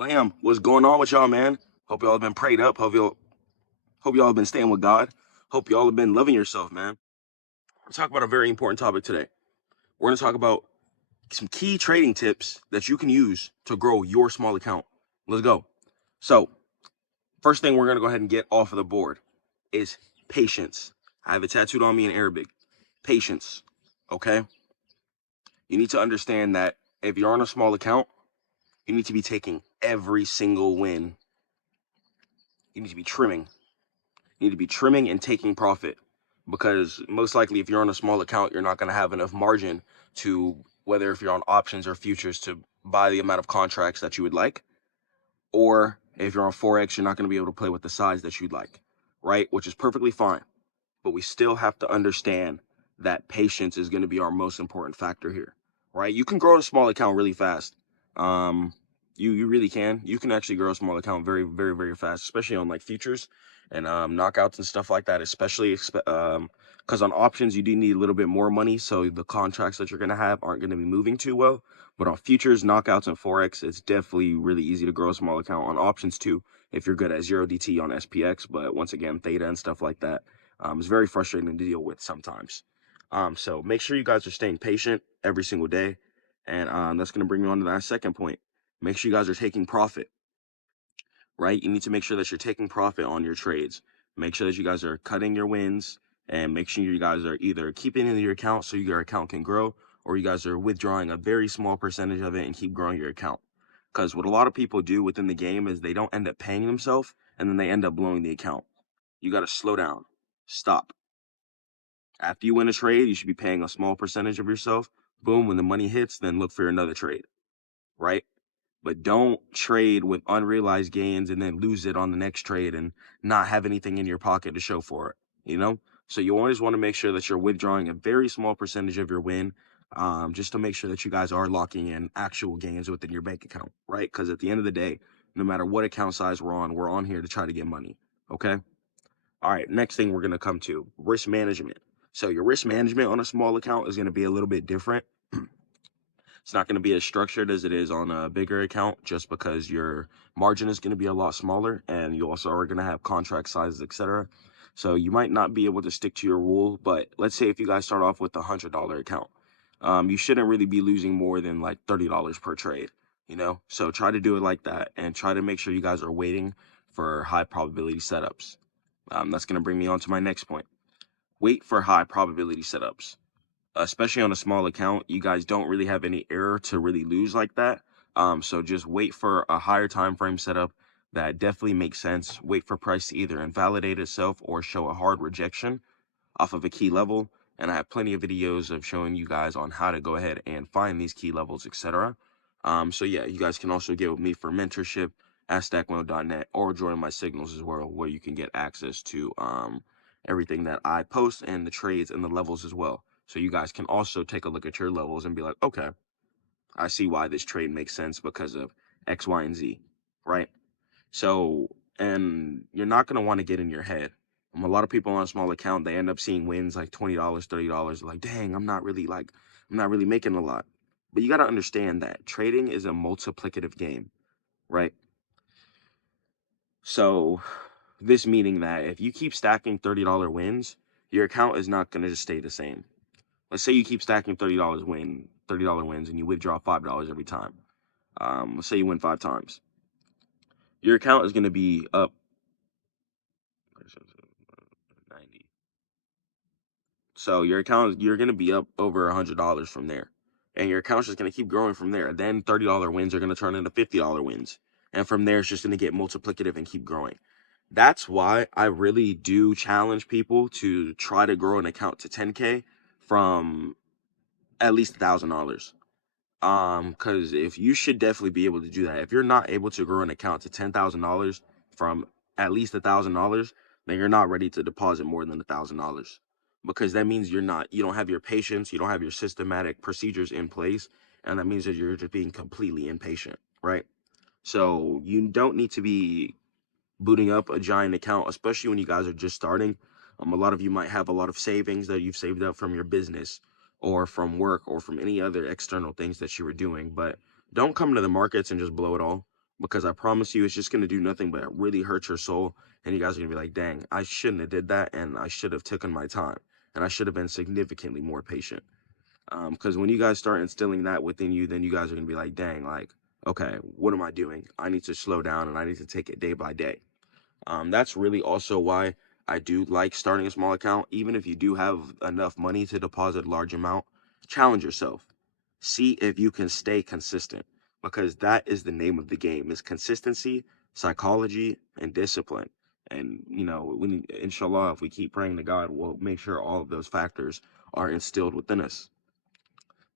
Blam, what's going on with y'all, man? Hope y'all have been prayed up. Hope y'all have been staying with God. Hope y'all have been loving yourself, man. We're talking about a very important topic today. We're going to talk about some key trading tips that you can use to grow your small account. Let's go. So, first thing we're going to go ahead and get off of the board is patience. I have it tattooed on me in Arabic. Patience. Okay? You need to understand that if you're on a small account, you need to be taking every single win. You need to be trimming. You need to be trimming and taking profit, because most likely if you're on a small account, you're not going to have enough margin to, whether if you're on options or futures, to buy the amount of contracts that you would like, or if you're on forex, you're not going to be able to play with the size that you'd like, right? Which is perfectly fine, but we still have to understand that patience is going to be our most important factor here, right? You can grow a small account really fast. You really can. You can actually grow a small account very, very, very fast, especially on like futures and knockouts and stuff like that, especially because on options you do need a little bit more money, so the contracts that you're going to have aren't going to be moving too well. But on futures, knockouts, and forex, it's definitely really easy to grow a small account. On options too, if you're good at 0DT on SPX, but once again, theta and stuff like that, it's very frustrating to deal with sometimes. So make sure you guys are staying patient every single day, and that's going to bring me on to that second point. Make sure you guys are taking profit, right? You need to make sure that you're taking profit on your trades. Make sure that you guys are cutting your wins, and make sure you guys are either keeping it in your account so your account can grow, or you guys are withdrawing a very small percentage of it and keep growing your account. Because what a lot of people do within the game is they don't end up paying themselves, and then they end up blowing the account. You got to slow down. Stop. After you win a trade, you should be paying a small percentage of yourself. Boom, when the money hits, then look for another trade, right? But don't trade with unrealized gains and then lose it on the next trade and not have anything in your pocket to show for it, you know? So you always want to make sure that you're withdrawing a very small percentage of your win, just to make sure that you guys are locking in actual gains within your bank account, right? Because at the end of the day, no matter what account size we're on here to try to get money, okay? All right, next thing we're going to come to risk management. So your risk management on a small account is going to be a little bit different. It's not going to be as structured as it is on a bigger account, just because your margin is going to be a lot smaller, and you also are going to have contract sizes, etc. So you might not be able to stick to your rule, but let's say if you guys start off with a $100 account, you shouldn't really be losing more than like $30 per trade, you know? So try to do it like that, and try to make sure you guys are waiting for high probability setups. That's going to bring me on to my next point. Wait for high probability setups. Especially on a small account, you guys don't really have any error to really lose like that. So just wait for a higher time frame setup that definitely makes sense. Wait for price to either invalidate itself or show a hard rejection off of a key level. And I have plenty of videos of showing you guys on how to go ahead and find these key levels, etc. So yeah, you guys can also get with me for mentorship at StackMODE.net, or join my signals as well, where you can get access to everything that I post and the trades and the levels as well. So you guys can also take a look at your levels and be like, okay, I see why this trade makes sense because of X, Y, and Z, right? So, and you're not going to want to get in your head. A lot of people on a small account, they end up seeing wins like $20, $30. Like, dang, I'm not really making a lot. But you got to understand that trading is a multiplicative game, right? So this meaning that if you keep stacking $30 wins, your account is not going to just stay the same. Let's say you keep stacking $30 wins, and you withdraw $5 every time. Let's say you win 5 times. Your account is going to be up 90. So your account, you're going to be up over $100 from there. And your account's just going to keep growing from there. Then $30 wins are going to turn into $50 wins. And from there, it's just going to get multiplicative and keep growing. That's why I really do challenge people to try to grow an account to 10K from at least $1,000. Because if you should definitely be able to do that. If you're not able to grow an account to $10,000 from at least $1,000, then you're not ready to deposit more than $1,000, because that means you don't have your patience, you don't have your systematic procedures in place, and that means that you're just being completely impatient, right? So you don't need to be booting up a giant account, especially when you guys are just starting. A lot of you might have a lot of savings that you've saved up from your business or from work or from any other external things that you were doing, but don't come to the markets and just blow it all. because I promise you it's just going to do nothing but really hurt your soul. And you guys are going to be like, dang, I shouldn't have did that, and I should have taken my time, and I should have been significantly more patient. Because when you guys start instilling that within you, then you guys are going to be like, dang, like, okay, what am I doing? I need to slow down, and I need to take it day by day. That's really also why I do like starting a small account. Even if you do have enough money to deposit a large amount, challenge yourself. See if you can stay consistent, because that is the name of the game, is consistency, psychology, and discipline. And, you know, inshallah, if we keep praying to God, we'll make sure all of those factors are instilled within us.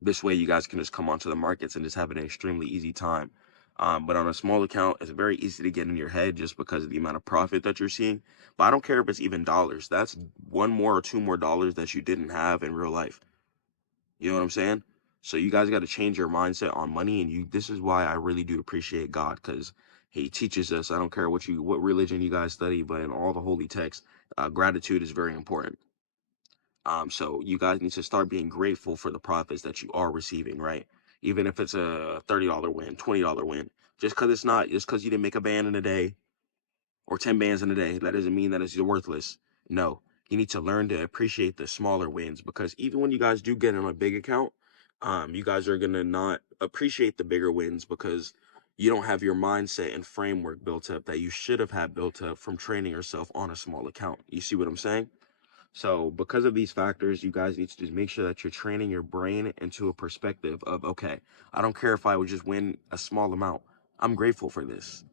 This way you guys can just come onto the markets and just have an extremely easy time. But on a small account, it's very easy to get in your head just because of the amount of profit that you're seeing. But I don't care if it's even dollars. That's one more or two more dollars that you didn't have in real life. You know what I'm saying? So you guys got to change your mindset on money. And this is why I really do appreciate God, because he teaches us. I don't care what religion you guys study, but in all the holy texts, gratitude is very important. So you guys need to start being grateful for the profits that you are receiving, right? Even if it's a $30 win, $20 win, just because you didn't make a band in a day or 10 bands in a day, that doesn't mean that it's worthless. No, you need to learn to appreciate the smaller wins, because even when you guys do get on a big account, you guys are gonna not appreciate the bigger wins because you don't have your mindset and framework built up that you should have had built up from training yourself on a small account. You see what I'm saying? So because of these factors, you guys need to just make sure that you're training your brain into a perspective of, okay, I don't care if I would just win a small amount. I'm grateful for this.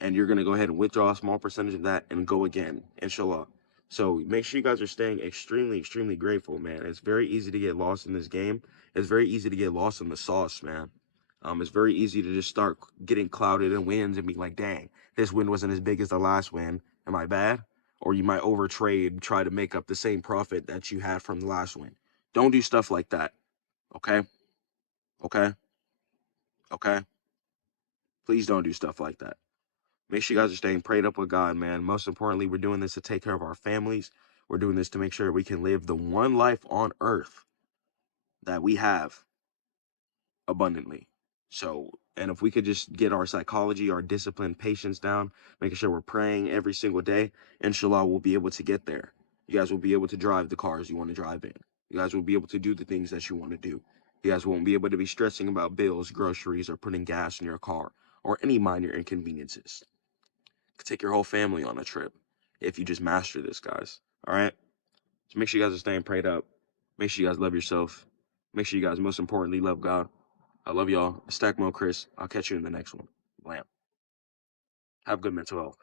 And you're going to go ahead and withdraw a small percentage of that and go again, inshallah. So make sure you guys are staying extremely, extremely grateful, man. It's very easy to get lost in this game. It's very easy to get lost in the sauce, man. It's very easy to just start getting clouded in wins and be like, dang, this win wasn't as big as the last win. Am I bad? Or you might overtrade, try to make up the same profit that you had from the last win. Don't do stuff like that. Okay? Okay? Okay? Please don't do stuff like that. Make sure you guys are staying prayed up with God, man. Most importantly, we're doing this to take care of our families. We're doing this to make sure we can live the one life on earth that we have abundantly. So, and if we could just get our psychology, our discipline, patience down, making sure we're praying every single day, inshallah, we'll be able to get there. You guys will be able to drive the cars you want to drive in. You guys will be able to do the things that you want to do. You guys won't be able to be stressing about bills, groceries, or putting gas in your car, or any minor inconveniences. Could take your whole family on a trip if you just master this, guys. All right? So make sure you guys are staying prayed up. Make sure you guys love yourself. Make sure you guys, most importantly, love God. I love y'all. Stack Mode Chris. I'll catch you in the next one. Blam. Have good mental health.